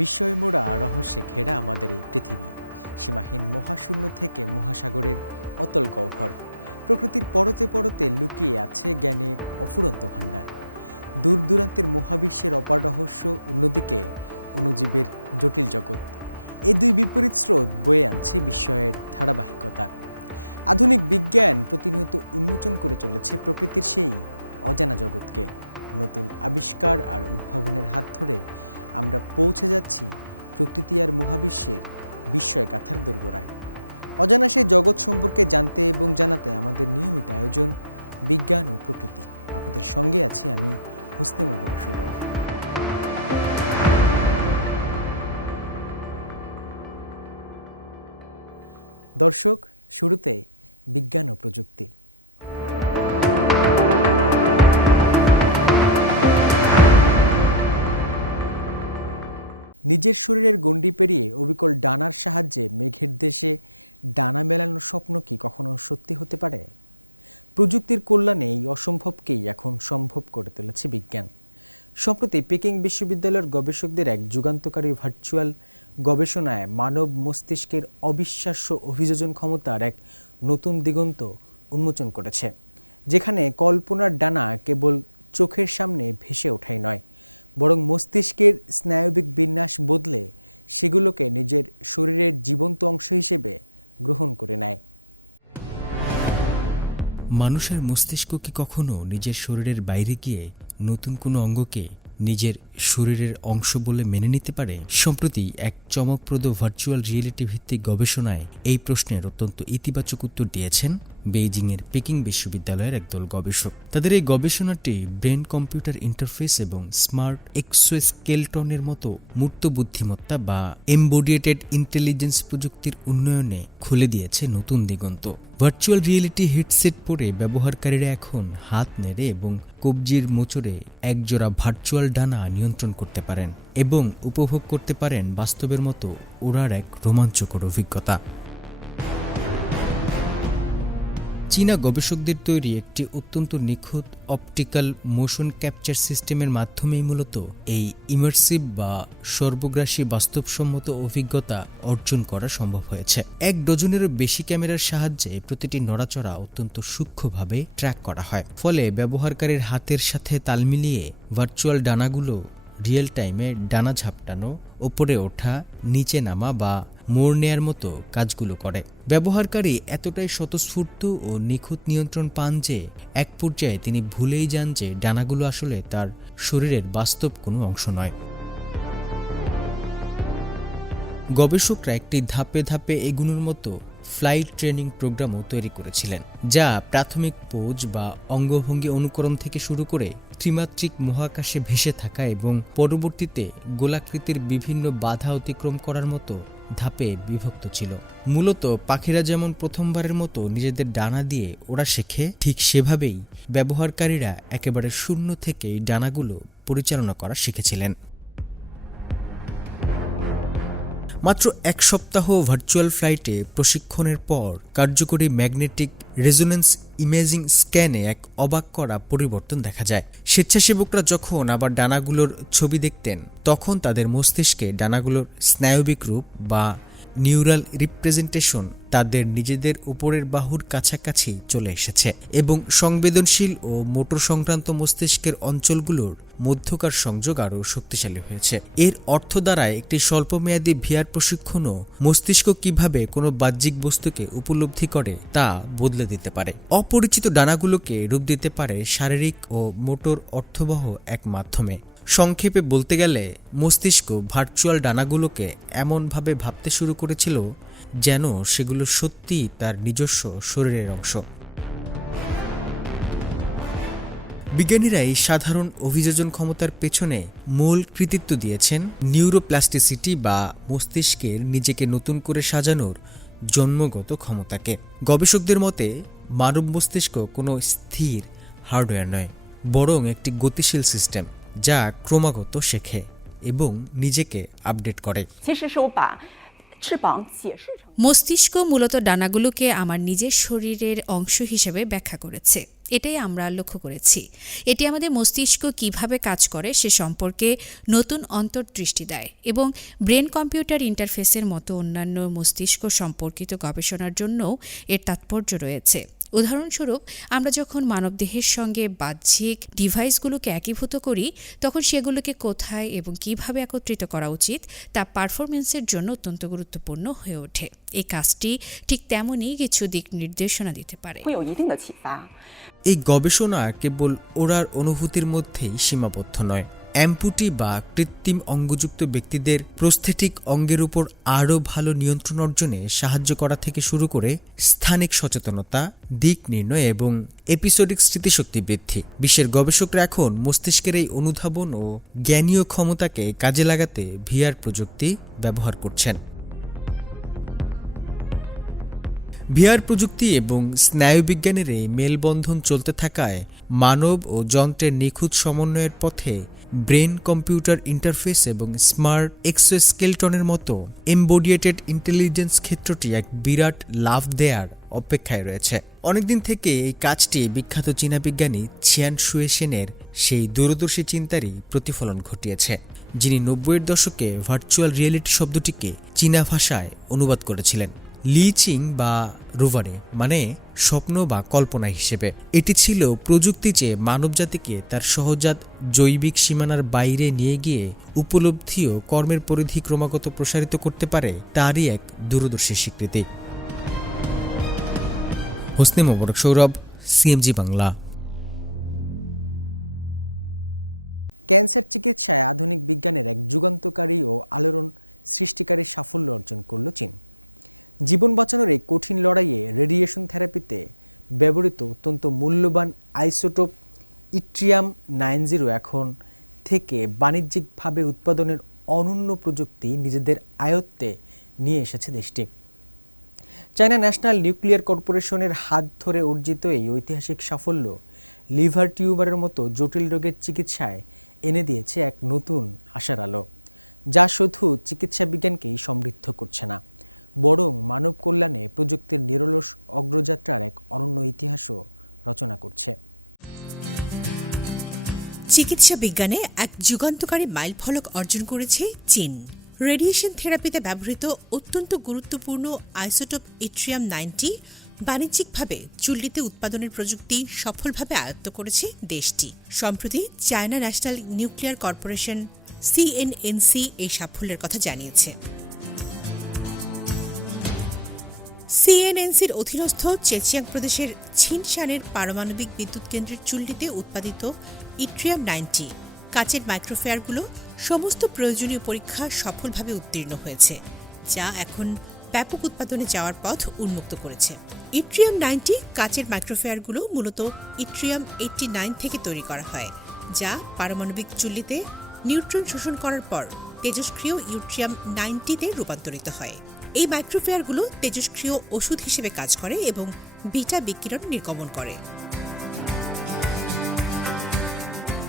বিস্ময় মোড়া রহস্যে ঘেরা আমাদের এই পৃথিবী, সীমাহীন মহাশূন্য থেকে মহাসাগরের অতল গহ্বর, প্রকৃতির পরতে পরতে লুকিয়ে আছে জ্ঞানের অফুরন্ত ভাণ্ডার। দূর দূরান্তের মহাবিশ্বের অপার রহস্য, অন্যদিকে অণুজীবের জটিল জগৎ। এই দুই বিপরীত স্রোত বয়ে আনছে বিস্ময়ের ধারাবাহিকতা। আধুনিক বিজ্ঞান প্রতিনিয়ত উন্মোচন করে চলেছে প্রকৃতির সেই অজানা জগৎকে। নতুন আবিষ্কার আর উদ্ভাবনের হাত ধরে আমরা পৌঁছে যাচ্ছি প্রকৃতি আর মহাবিশ্বের বিস্ময় গাথার দোরগোড়ায়। অজানা সেই জগৎ সম্পর্কে জানতে এবং জানাতে আমাদের নিয়মিত আয়োজন বিজ্ঞান ও প্রকৃতি। আপনাদের সঙ্গে আছি আমি হোসনে মোবারক সৌরভ। দর্শক, শুরুতে বিজ্ঞান ও প্রযুক্তি। নিজের শরীরের গণ্ডি পেরিয়ে অবিকল ডানার সাহায্যে মেঘের দেশে ডানা মেলানোর স্বপ্ন কি কখনো সত্যি হতে পারে? প্রযুক্তির কল্যাণে এই অসম্ভবকেই এখন সম্ভব করে তুলেছে বিজ্ঞান। সম্প্রতি পেকিং বিশ্ববিদ্যালয়ের গবেষকদের এক যুগান্তকারী ভার্চুয়াল গবেষণায় মানব মস্তিষ্কের অবিশ্বাস্য অভিযোজন ক্ষমতার এক নতুন দিগন্ত উন্মোচন করেছে, যেখানে কল্পনার ডানা কেবল চোখের সামনে ভেসে ওঠাই নয়, বরং মস্তিষ্কের স্নায়বিক বিন্যাস বদলে সেগুলোকে নিজের শরীরের জীবন্ত অংশ হিসেবে গ্রহণ করে নেয়। মানুষের মস্তিষ্ক কি কখনো নিজের শরীরের বাইরে গিয়ে নতুন কোনো অঙ্গকে নিজের শরীরের অংশ বলে মেনে নিতে পারে? সম্প্রতি এক চমকপ্রদ ভার্চুয়াল রিয়েলিটি ভিত্তিক গবেষণায় এই প্রশ্নের অত্যন্ত ইতিবাচক উত্তর দিয়েছেন বেইজিংয়ের পেকিং বিশ্ববিদ্যালয়ের একদল গবেষক। তাদের এই গবেষণাটি ব্রেন কম্পিউটার ইন্টারফেস এবং স্মার্ট এক্সোস্কেলটনের মতো মূর্ত বুদ্ধিমত্তা বা এমবডিয়েটেড ইন্টেলিজেন্স প্রযুক্তির উন্নয়নে খুলে দিয়েছে নতুন দিগন্ত। ভার্চুয়াল রিয়েলিটি হেডসেট পরে ব্যবহারকারীরা এখন হাত নেড়ে এবং কবজির মোচড়ে একজোড়া ভার্চুয়াল ডানা নিয়ন্ত্রণ করতে পারেন এবং উপভোগ করতে পারেন বাস্তবের মতো ওড়ার এক রোমাঞ্চকর অভিজ্ঞতা। চীনা গবেষকদের তৈরি একটি অত্যন্ত নিখুঁত অপটিক্যাল মোশন ক্যাপচার সিস্টেমের মাধ্যমেই মূলত এই ইমার্সিভ বা সর্বগ্রাসী বাস্তবসম্মত অভিজ্ঞতা অর্জন করা সম্ভব হয়েছে। 1 ডজনেরও বেশি ক্যামেরার সাহায্যে প্রতিটি নড়াচড়া অত্যন্ত সূক্ষ্মভাবে ট্র্যাক করা হয়, ফলে ব্যবহারকারীর হাতের সাথে তাল মিলিয়ে ভার্চুয়াল ডানাগুলো রিয়েল টাইমে ডানা ঝাপটানো, ওপরে ওঠা, নিচে নামা বা মোড় নেয়ার মতো কাজগুলো করে। ব্যবহারকারী এতটাই স্বতঃস্ফূর্ত ও নিখুঁত নিয়ন্ত্রণ পান যে এক পর্যায়ে তিনি ভুলেই যান যে ডানাগুলো আসলে তার শরীরের বাস্তব কোনো অংশ নয়। গবেষকরা একটি ধাপে ধাপে এগুনোর মতো ফ্লাইট ট্রেনিং প্রোগ্রামও তৈরি করেছিলেন, যা প্রাথমিক পোজ বা অঙ্গভঙ্গি অনুকরণ থেকে শুরু করে ত্রিমাত্রিক মহাকাশে ভেসে থাকা এবং পরবর্তীতে গোলাকৃতির বিভিন্ন বাধা অতিক্রম করার মতো ধাপে বিভক্ত ছিল। মূলত পাখিরা যেমন প্রথমবারের মতো নিজেদের ডানা দিয়ে ওড়া শেখে, ঠিক সেভাবেই ব্যবহারকারীরা একেবারে শূন্য থেকেই ডানাগুলো পরিচালনা করা শিখেছিলেন। মাত্র 1 সপ্তাহ ভার্চুয়াল ফ্লাইটে প্রশিক্ষণের পর কার্যকরী ম্যাগনেটিক রেজোনেন্স ইমেজিং স্ক্যানে এক অবাক করা পরিবর্তন দেখা যায়। স্বেচ্ছাসেবকরা যখন আবার ডানাগুলোর ছবি দেখতেন, তখন তাদের মস্তিষ্কে ডানাগুলোর স্নায়বিক রূপ বা নিউরাল রিপ্রেজেন্টেশন তাদের নিজেদের উপরের বাহুর কাছাকাছি চলে এসেছে এবং সংবেদনশীল ও মোটর সংক্রান্ত মস্তিষ্কের অঞ্চলগুলোর মধ্যকার সংযোগ আরও শক্তিশালী হয়েছে। এর অর্থ দ্বারায় একটি স্বল্পমেয়াদী ভিআর প্রশিক্ষণও মস্তিষ্ক কিভাবে কোনো বাহ্যিক বস্তুকে উপলব্ধি করে তা বদলে দিতে পারে। অপরিচিত ডানাগুলোকে রূপ দিতে পারে শারীরিক ও মোটর অর্থবহ এক মাধ্যমে। সংক্ষেপে বলতে গেলে মস্তিষ্ক ভার্চুয়াল ডানাগুলোকে এমনভাবে ভাবতে শুরু করেছিল যেন সেগুলো সত্যিই তার নিজস্ব শরীরের অংশ। বিজ্ঞানীরা এই সাধারণ অভিযোজন ক্ষমতার পেছনে মূল কৃতিত্ব দিয়েছেন নিউরোপ্লাস্টিসিটি বা মস্তিষ্কের নিজেকে নতুন করে সাজানোর জন্মগত ক্ষমতাকে। গবেষকদের মতে মানব মস্তিষ্ক কোনো স্থির হার্ডওয়্যার নয়, বরং একটি গতিশীল সিস্টেম যা ক্রমাগত শেখে এবং নিজেকে আপডেট করে। মস্তিষ্ক মূলত ডানাগুলোকে আমার নিজের শরীরের অংশ হিসেবে ব্যাখ্যা করেছে। এটাই আমরা লক্ষ্য করেছি। এটি আমাদের মস্তিষ্ক কিভাবে কাজ করে সে সম্পর্কে নতুন অন্তর্দৃষ্টি দেয় এবং ব্রেন কম্পিউটার ইন্টারফেসের মতো অন্যান্য মস্তিষ্ক সম্পর্কিত গবেষণার জন্যও এর তাৎপর্য রয়েছে। উদাহরণস্বরূপ, আমরা যখন মানবদেহের সঙ্গে বাহ্যিক ডিভাইসগুলোকে একীভূত করি, তখন সেগুলোকে কোথায় এবং কিভাবে একত্রিত করা উচিত তা পারফরমেন্সের জন্য অত্যন্ত গুরুত্বপূর্ণ হয়ে ওঠে। এই কাজটি ঠিক তেমনই কিছু দিক নির্দেশনা দিতে পারে। এই গবেষণা কেবল ওরার অনুভূতির মধ্যেই সীমাবদ্ধ নয়, অ্যাম্পুটি বা কৃত্রিম অঙ্গযুক্ত ব্যক্তিদের প্রস্থেটিক অঙ্গের উপর আরও ভালো নিয়ন্ত্রণ অর্জনে সাহায্য করা থেকে শুরু করে স্থানিক সচেতনতা, দিক নির্ণয় এবং এপিসোডিক স্মৃতিশক্তি বৃদ্ধি। বিশ্বের গবেষকরা এখন মস্তিষ্কের এই অনুধাবন ও জ্ঞানীয় ক্ষমতাকে কাজে লাগাতে ভিআর প্রযুক্তি ব্যবহার করছেন। ভিআর প্রযুক্তি এবং স্নায়ুবিজ্ঞানের এই মেলবন্ধন চলতে থাকায় মানব ও যন্ত্রের নিখুঁত সমন্বয়ের পথে ব্রেন কম্পিউটার ইন্টারফেস এবং স্মার্ট এক্সোস্কেলটনের মতো এমবডিয়েটেড ইন্টেলিজেন্স ক্ষেত্রটি এক বিরাট লাফ দেয়ার অপেক্ষায় রয়েছে। অনেকদিন থেকে এই কাজটি বিখ্যাত চীনা বিজ্ঞানী চিয়ান শুয়ে সেনের সেই দূরদর্শী চিন্তারই প্রতিফলন ঘটিয়েছে, যিনি ৯০-এর দশকে ভার্চুয়াল রিয়েলিটি শব্দটিকে চীনা ভাষায় অনুবাদ করেছিলেন লি চিং বা রুভারে, মানে স্বপ্ন বা কল্পনা হিসেবে। এটি ছিল প্রযুক্তি যে মানবজাতিকে তার সহজাত জৈবিক সীমানার বাইরে নিয়ে গিয়ে উপলব্ধি ও কর্মের পরিধি ক্রমাগত প্রসারিত করতে পারে তারই এক দূরদর্শী স্বীকৃতি। হোসনে মোবারক সৌরভ, সিএমজি বাংলা। ক্যান্সার চিকিৎসায় আধুনিক বিজ্ঞানের এক যুগান্তকারী ও আলোড়ন সৃষ্টিকারী সাফল্য অর্জন করল চীন। জীবন বাঁচানোর এই কঠিন লড়াইয়ে রেডিয়েশন থেরাপিতে ব্যবহৃত অত্যন্ত মূল্যবান আইসোটোপ ইট্রিয়াম-90 এখন থেকে বাণিজ্যিকভাবে উৎপাদনের অনন্য প্রযুক্তি নিজেদের আয়ত্তে নিয়ে এসেছে দেশটি। চায়না ন্যাশনাল নিউক্লিয়ার কর্পোরেশনের হাত ধরে অর্জিত এই ঐতিহাসিক সাফল্য লিভার টিউমারের মতো জটিল রোগের চিকিৎসায় এনে দিয়েছে এক নতুন আশার আলো, যা শুধু চিকিৎসা বিজ্ঞানকেই সমৃদ্ধ করছে না, বরং মানব কল্যাণে প্রযুক্তির নিরলস অগ্রযাত্রার এক অনন্য ইতিহাসও রচনা করছে। চিকিৎসা বিজ্ঞানে এক যুগান্তকারী মাইলফলক অর্জন করেছে চীন। রেডিয়েশন থেরাপিতে ব্যবহৃত অত্যন্ত গুরুত্বপূর্ণ আইসোটোপ ইট্রিয়াম-90 বাণিজ্যিকভাবে চুল্লিতে উৎপাদনের প্রযুক্তি সফলভাবে আয়ত্ত করেছে দেশটি। সম্প্রতি China national nuclear corporation CNNC এই সাফল্যের কথা জানিয়েছে। CNNCর অধীনস্থ জেজিয়াং প্রদেশের ছিনশানের পারমাণবিক বিদ্যুৎ কেন্দ্রের চুল্লিতে উৎপাদিত ইট্রিয়াম-90 কাচের মাইক্রোফেয়ারগুলো সমস্ত প্রয়োজনীয় পরীক্ষা সফলভাবে উত্তীর্ণ হয়েছে, যা এখন ব্যাপক উৎপাদনে যাওয়ার পথ উন্মুক্ত করেছে। ইট্রিয়াম-90 কাচের মাইক্রোফেয়ারগুলো মূলত ইট্রিয়াম-89 থেকে তৈরি করা হয়, যা পারমাণবিক চুল্লিতে নিউট্রন শোষণ করার পর তেজস্ক্রিয় ইউট্রিয়াম-90তে রূপান্তরিত হয়। এই মাইক্রোফেয়ারগুলো তেজস্ক্রিয় ওষুধ হিসেবে কাজ করে এবং বিটা বিকিরণ নির্গমন করে।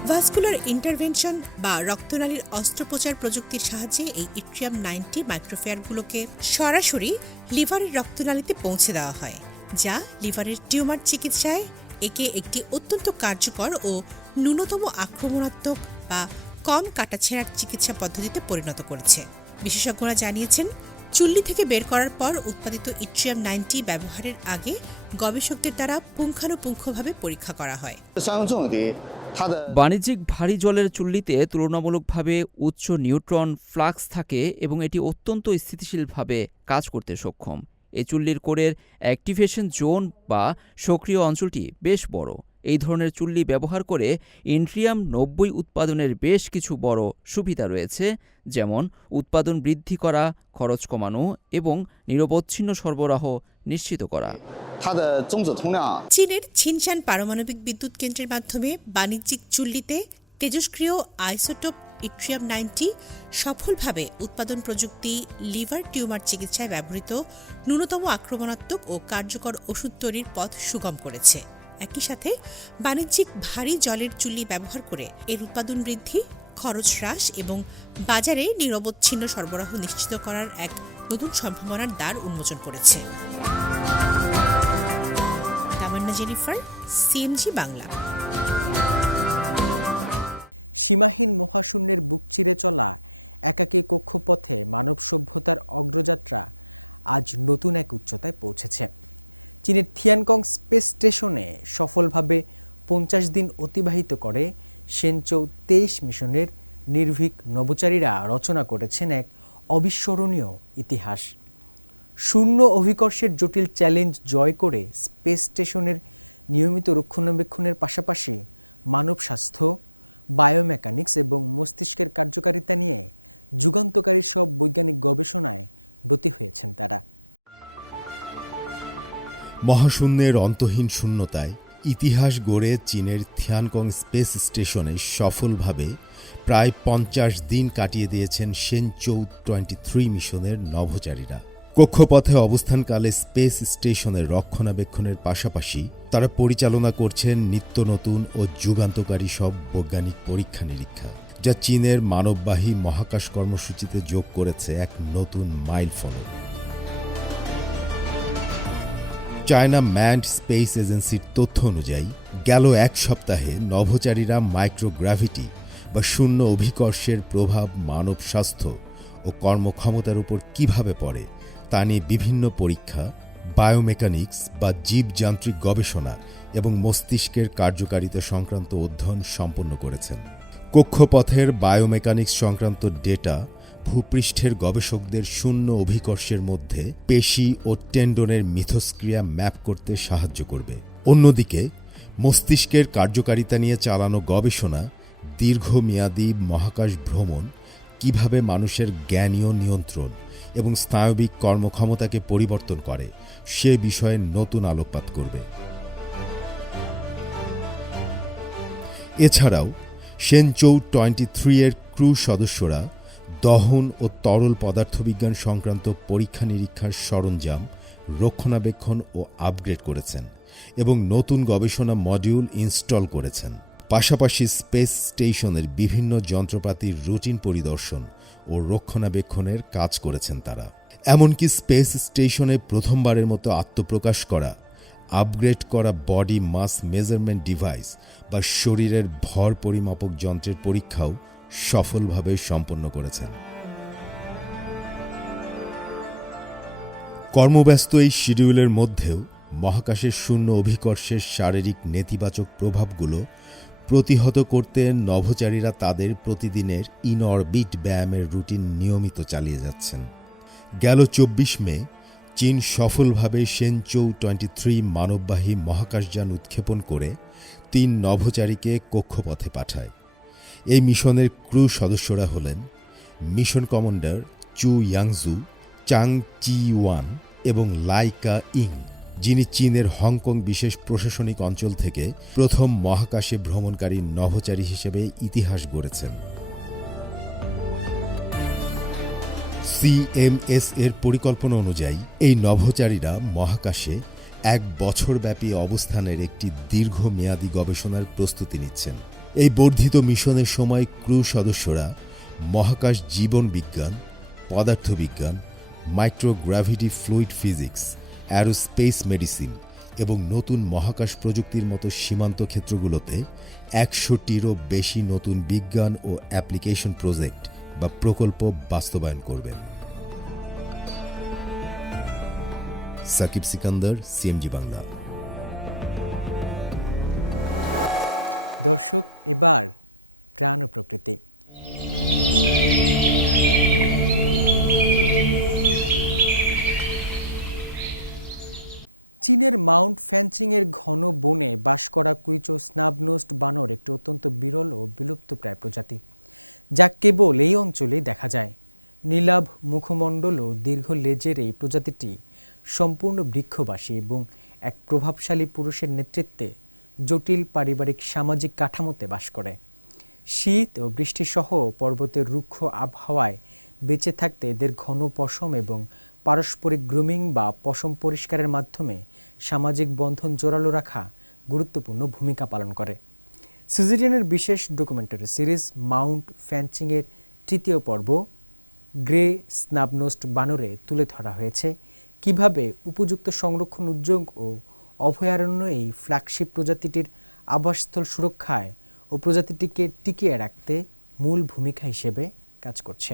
ভাস্কুলার ইন্টারভেনশন বা রক্তনালীর অস্ত্রোপচার প্রযুক্তির সাহায্যে এই ইট্রিয়াম-90 মাইক্রোফেয়ারগুলোকে সরাসরি লিভারের রক্তনালীতে পৌঁছে দেওয়া হয়, যা লিভারের টিউমার চিকিৎসায় একে একটি অত্যন্ত কার্যকর ও ন্যূনতম আক্রমণাত্মক বা কম কাটাছেঁড়ার চিকিৎসা পদ্ধতিতে পরিণত করেছে। বিশেষজ্ঞরা জানিয়েছেন, চুল্লি থেকে বের করার পর উৎপাদিত ইট্রিয়াম-90 ব্যবহারের আগে গবেষকদের দ্বারা পুঙ্খানুপুঙ্খভাবে পরীক্ষা করা হয়। বাণিজ্যিক ভারী জলের চুল্লিতে তুলনামূলকভাবে উচ্চ নিউট্রন ফ্লাক্স থাকে এবং এটি অত্যন্ত স্থিতিশীলভাবে কাজ করতে সক্ষম। এই চুল্লির কোরের অ্যাক্টিভেশন জোন বা সক্রিয় অঞ্চলটি বেশ বড়। এই ধরনের চুল্লি ব্যবহার করে ইট্রিয়াম-90 উৎপাদনের বেশ কিছু বড় সুবিধা রয়েছে, যেমন উৎপাদন বৃদ্ধি করা, খরচ কমানো এবং নিরবচ্ছিন্ন সরবরাহ নিশ্চিত করা। চীনের ছিনশান পারমাণবিক বিদ্যুৎ কেন্দ্রের মাধ্যমে বাণিজ্যিক চুল্লিতে তেজস্ক্রিয় আইসোটোপ ইট্রিয়াম-90 সফলভাবে উৎপাদন প্রযুক্তি লিভার টিউমার চিকিৎসায় ব্যবহৃত ন্যূনতম আক্রমণাত্মক ও কার্যকর ওষুধ তৈরির পথ সুগম করেছে। একই সাথে বাণিজ্যিক ভারী জলের চুল্লি ব্যবহার করে এর উৎপাদন বৃদ্ধি, খরচ হ্রাস এবং বাজারে নিরবচ্ছিন্ন সরবরাহ নিশ্চিত করার এক নতুন সম্ভাবনার দ্বার উন্মোচন করেছে। Farhana Jennifer, CMG Bangla. সীমাহীন মহাশূন্যের বুক চিরে চলা একাকী কক্ষপথে মানব সভ্যতার অগ্রযাত্রা আজ নতুন এক উচ্চতায় পৌঁছেছে। চীনের থিয়ানকং স্পেস স্টেশনে সফলভাবে 50 দিন অতিবাহিত করে শেনচৌ 23 মিশনের নির্ভীক নভোচারীরা রচনা করেছেন এক অবিস্মরণীয় ইতিহাস। শূন্য অভিকর্ষের জটিল চ্যালেঞ্জ জয় করে স্পেস স্টেশনের নিয়মিত রক্ষণাবেক্ষণের পাশাপাশি মানব স্বাস্থ্য, বায়োমেকানিক্স এবং মস্তিষ্কের কার্যকারিতা নিয়ে যুগান্তকারী সব বৈজ্ঞানিক গবেষণায় ব্রতী হয়েছেন তারা। মহাশূন্যের অন্তহীন শূন্যতায় ইতিহাস গড়ে চীনের থিয়ানকং স্পেস স্টেশনে সফলভাবে প্রায় 50 দিন কাটিয়ে দিয়েছেন শেনচৌ 23 মিশনের নভোচারীরা। কক্ষপথে অবস্থানকালে স্পেস স্টেশনের রক্ষণাবেক্ষণের পাশাপাশি তারা পরিচালনা করছেন নিত্য নতুন ও যুগান্তকারী সব বৈজ্ঞানিক পরীক্ষা নিরীক্ষা, যা চীনের মানববাহী মহাকাশ কর্মসূচিতে যোগ করেছে এক নতুন মাইলফলক। চায়না ম্যানড স্পেস এজেন্সির তথ্য অনুযায়ী গেল এক সপ্তাহে নভোচারীরা মাইক্রোগ্র্যাভিটি বা শূন্য অভিকর্ষের প্রভাব মানব স্বাস্থ্য ও কর্মক্ষমতার উপর কিভাবে পড়ে তা নিয়ে বিভিন্ন পরীক্ষা, বায়োমেকানিক্স বা জীবযান্ত্রিক গবেষণা এবং মস্তিষ্কের কার্যকারিতা সংক্রান্ত অধ্যয়ন সম্পন্ন করেছেন। কক্ষপথের বায়োমেকানিক্স সংক্রান্ত ডেটা ভূপৃষ্ঠের গবেষকদের শূন্য অভিকর্ষের মধ্যে পেশি ও টেন্ডনের মিথস্ক্রিয়া ম্যাপ করতে সাহায্য করবে। অন্যদিকে মস্তিষ্কের কার্যকারিতা নিয়ে চালানো গবেষণা দীর্ঘমেয়াদী মহাকাশ ভ্রমণ কিভাবে মানুষের জ্ঞানীয় নিয়ন্ত্রণ এবং স্নায়বিক কর্মক্ষমতাকে পরিবর্তন করে সে বিষয়ে নতুন আলোকপাত করবে। এছাড়াও শেনচৌ 23 এর ক্রু সদস্যরা দহন ও তরল পদার্থবিজ্ঞান সংক্রান্ত পরীক্ষা নিরীক্ষার সরঞ্জাম রক্ষণাবেক্ষণ ও আপগ্রেড করেছেন এবং নতুন গবেষণা মডিউল ইনস্টল করেছেন। পাশাপাশি স্পেস স্টেশনের বিভিন্ন যন্ত্রপাতির রুটিন পরিদর্শন ও রক্ষণাবেক্ষণের কাজ করেছেন তারা। এমনকি স্পেস স্টেশনে প্রথমবারের মতো আত্মপ্রকাশ করা আপগ্রেড করা বডি মাস মেজারমেন্ট ডিভাইস বা শরীরের ভর পরিমাপক যন্ত্রের পরীক্ষাও সফলভাবে সম্পন্ন করেছেন। কর্মব্যস্ত এই শিডিউলের মধ্যেও মহাকাশের শূন্য অভিকর্ষের শারীরিক নেতিবাচক প্রভাবগুলো প্রতিহত করতে নভোচারীরা তাদের প্রতিদিনের ইন অরবিট ব্যায়ামের রুটিন নিয়মিত চালিয়ে যাচ্ছেন। গেল 24 মে চীন সফলভাবে শেনচৌ 23 মানববাহী মহাকাশযান উৎক্ষেপণ করে 3 নভোচারীকে কক্ষপথে পাঠায়। এই মিশনের ক্রু সদস্যরা হলেন মিশন কমান্ডার চু ইয়াংজু, চাং চি-ওয়ান এবং লাইকা ইং, যিনি চীনের হংকং বিশেষ প্রশাসনিক অঞ্চল থেকে প্রথম মহাকাশে ভ্রমণকারী নভোচারী হিসেবে ইতিহাস গড়েছেন। CMS এর পরিকল্পনা অনুযায়ী এই নভোচারীরা মহাকাশে 1 বছরব্যাপী অবস্থানের একটি দীর্ঘমেয়াদী গবেষণার প্রস্তুতি নিচ্ছেন। এই বর্ধিত মিশনের সময় ক্রু সদস্যরা মহাকাশ জীবন বিজ্ঞান, পদার্থবিজ্ঞান, microgravity fluid physics, aerospace medicine এবং নতুন মহাকাশ প্রযুক্তির মতো সীমান্ত ক্ষেত্রগুলোতে 100টিরও বেশি নতুন বিজ্ঞান ও অ্যাপ্লিকেশন প্রজেক্ট বা প্রকল্প বাস্তবায়ন করবেন। সাকিব সিকান্দার, সিএমজি বাংলা। দর্শক, এবার প্রাণ ও প্রকৃতি। চীনের মাউন্ট ফ্যানচিংয়ের ঘন বনে বাস করা কুইচো স্নাবনোস্ট বানর একটি অত্যন্ত বিরল ও বিলুপ্তপ্রায় প্রজাতি, যা কেবল এই অঞ্চলেই দেখা যায়। নীলাভ মুখমণ্ডল ও দীর্ঘ লেজের এই প্রজাতিটি সম্পূর্ণ বৃক্ষবাসী এবং এক প্রভাবশালী পুরুষের নেতৃত্বে জটিল পারিবারিক সামাজিক কাঠামোতে বাস করে। শীত ও বৃষ্টিসহ পর্বতের রুক্ষ আবহাওয়ায় বেঁচে থাকতে এদের ঘন পশম এবং পারস্পরিক গ্রুমিং বা পশম পরিষ্কারের মাধ্যমে সামাজিক বন্ধন জোরালো রাখা গুরুত্বপূর্ণ ভূমিকা পালন করে। সুইজারল্যান্ডের বিশেষ ডকুমেন্টারি সিরিজ মাউন্ট ফ্যানচিংয়ের 3য় পর্ব গ্রে স্নাবনোস্ট বানরে তুলে ধরা হয়েছে কিভাবে উপযুক্ত সংরক্ষণ উদ্যোগ ও অভয়ারণ্য এই ফ্ল্যাগশিপ প্রজাতিটির আবাসস্থল সুরক্ষায় ও প্রজাতিটিকে টিকিয়ে রাখতে মূল ভূমিকা হিসেবে কাজ করছে।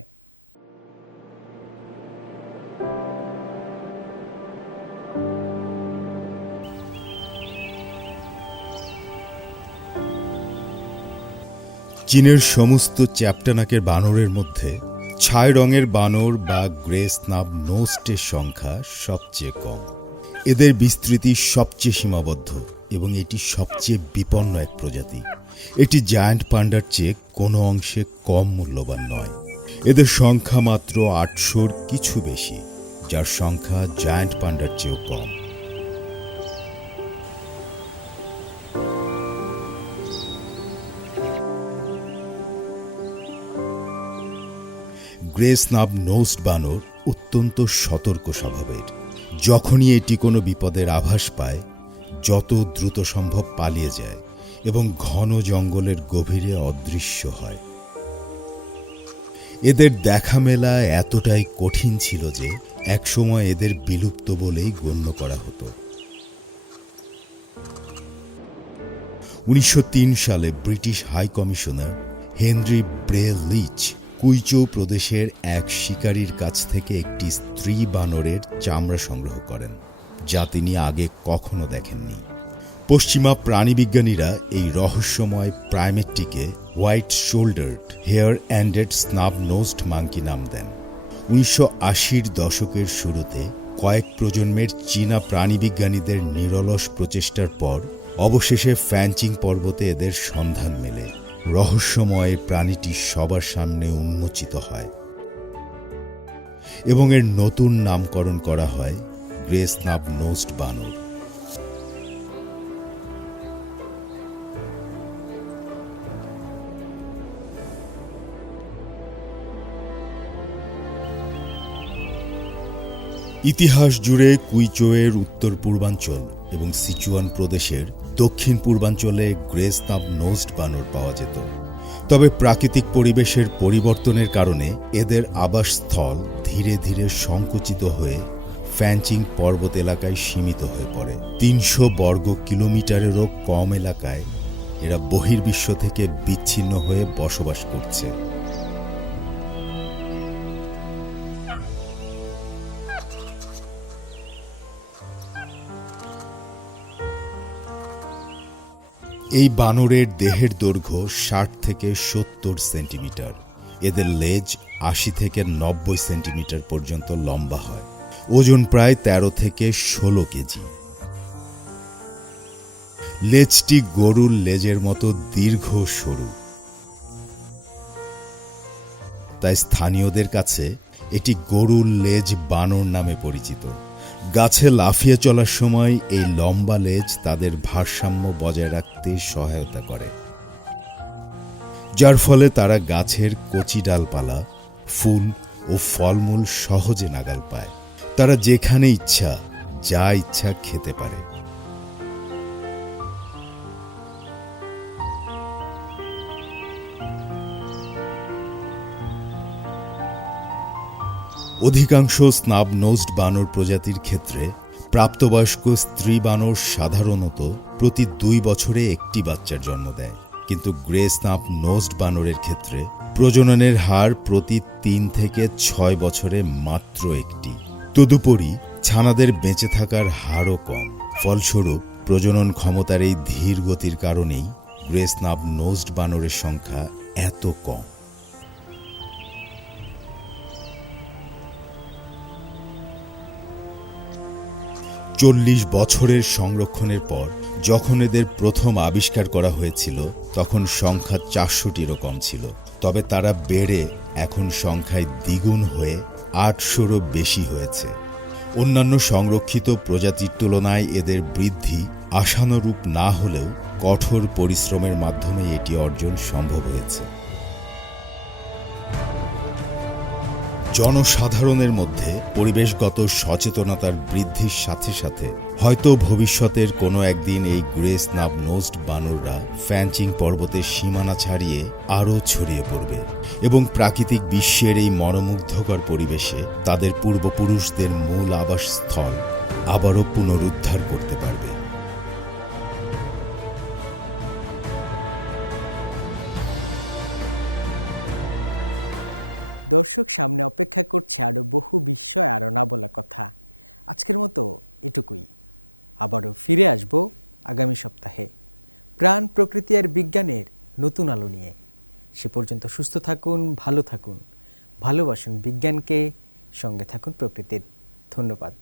চীনের সমস্ত চ্যাপ্টানাকের বানরের মধ্যে ছাই রঙের বানর বা গ্রে স্নাব নোস্টের সংখ্যা সবচেয়ে কম। এদের বিস্তৃতি সবচেয়ে সীমাবদ্ধ এবং এটি সবচেয়ে বিপন্ন এক প্রজাতি। এটি জায়ান্ট পান্ডার চেয়ে কোনো অংশে কম মূল্যবান নয়। এদের সংখ্যা মাত্র 800-র কিছু বেশি, যার সংখ্যা জায়ান্ট পান্ডার চেয়েও কম। গ্রে স্নাব নোস্ট বানর অত্যন্ত সতর্ক স্বভাবের। যখনই এটি কোনো বিপদের আভাস পায়, যত দ্রুত সম্ভব পালিয়ে যায় এবং ঘন জঙ্গলের গভীরে অদৃশ্য হয়। এদের দেখা মেলা এতটাই কঠিন ছিল যে একসময় এদের বিলুপ্ত বলেই গণ্য করা হতো। 1903 সালে British high commissioner Henry Bray Leech Kweichow প্রদেশের এক শিকারীর কাছ থেকে একটি স্ত্রী বানরের চামড়া সংগ্রহ করেন, যা তিনি আগে কখনো দেখেননি। পশ্চিমা প্রাণীবিজ্ঞানীরা এই রহস্যময় প্রাইমেটটিকে white শোল্ডার্ড hair ended স্নাব nosed monkey নাম দেন। 1980-র দশকের শুরুতে কয়েক প্রজন্মের চীনা প্রাণীবিজ্ঞানীদের নিরলস প্রচেষ্টার পর অবশেষে ফ্যানচিং পর্বতে এদের সন্ধান মেলে। রহস্যময় প্রাণীটি সবার সামনে উন্মোচিত হয় এবং এর নতুন নামকরণ করা হয় গ্রে স্নাব নোস্ট বানর। ইতিহাস জুড়ে কুইচৌয়ের উত্তর পূর্বাঞ্চল এবং সিচুয়ান প্রদেশের দক্ষিণ পূর্বাঞ্চলে গ্রে স্নাব নোস্ট বানর পাওয়া যেত। তবে প্রাকৃতিক পরিবেশের পরিবর্তনের কারণে এদের আবাসস্থল ধীরে ধীরে সংকুচিত হয়ে ফ্যানচিং পর্বত এলাকায় সীমিত হয়ে পড়ে। 300 বর্গ কিলোমিটারেরও কম এলাকায় এরা বহির্বিশ্ব থেকে বিচ্ছিন্ন হয়ে বসবাস করছে। এই বানরের দেহের দৈর্ঘ্য 60 থেকে 70 সেন্টিমিটার। এদের লেজ 80 থেকে 90 সেন্টিমিটার পর্যন্ত লম্বা হয়। ওজন প্রায় 13 থেকে 16 কেজি। লেজটি গরুর লেজের মতো দীর্ঘ সরু, তাই স্থানীয়দের কাছে এটি গরুর লেজ বানর নামে পরিচিত। গাছে লাফিয়ে চলার সময় এই লম্বা লেজ তাদের ভারসাম্য বজায় রাখতে সহায়তা করে, যার ফলে তারা গাছের কচি ডালপালা, ফুল ও ফলমূল সহজে নাগাল পায়। তারা যেখানে ইচ্ছা যা ইচ্ছা খেতে পারে। অধিকাংশ স্নাব নোজড বানর প্রজাতির ক্ষেত্রে প্রাপ্তবয়স্ক স্ত্রী বানর সাধারণত প্রতি 2 বছরে একটি বাচ্চার জন্ম দেয়, কিন্তু গ্রে স্নাব নোজড বানরের ক্ষেত্রে প্রজননের হার প্রতি 3 থেকে 6 বছরে মাত্র একটি। তদুপরি ছানাদের বেঁচে থাকার হারও কম। ফলস্বরূপ প্রজনন ক্ষমতার এই ধীর গতির কারণেই গ্রে স্নাব নোজড বানরের সংখ্যা এত কম। চল্লিশ বছরের সংরক্ষণের পর যখন এদের প্রথম আবিষ্কার করা হয়েছিল, তখন সংখ্যা 400-টিরও কম ছিল। তবে তারা বেড়ে এখন সংখ্যায় দ্বিগুণ হয়ে 800-রও বেশি হয়েছে। অন্যান্য সংরক্ষিত প্রজাতির তুলনায় এদের বৃদ্ধি আশানুরূপ না হলেও কঠোর পরিশ্রমের মাধ্যমে এটি অর্জন সম্ভব হয়েছে। জনসাধারণের মধ্যে পরিবেশগত সচেতনতার বৃদ্ধির সাথে সাথে হয়তো ভবিষ্যতের কোনো একদিন এই গ্রে স্নাব নোজড বানররা ফ্যানচিং পর্বতের সীমানা ছাড়িয়ে আরও ছড়িয়ে পড়বে এবং প্রাকৃতিক বিশ্বের এই মনোমুগ্ধকর পরিবেশে তাদের পূর্বপুরুষদের মূল আবাসস্থল আবারও পুনরুদ্ধার করতে পারবে। দর্শক সামনে অপেক্ষা করছে আরও বহু বিষয় আরও না বলা কথা। আজকের মতো এটুকুই। আবারও ফিরে আসব আগামী সপ্তাহে প্রাণ, প্রকৃতি আর বিজ্ঞানের নতুন আলো নিয়ে। সে পর্যন্ত সুস্থ থাকুন, ভালো থাকুন, ভালোবাসুন বিজ্ঞানকে, সঙ্গে থাকুন প্রকৃতির। ধন্যবাদ।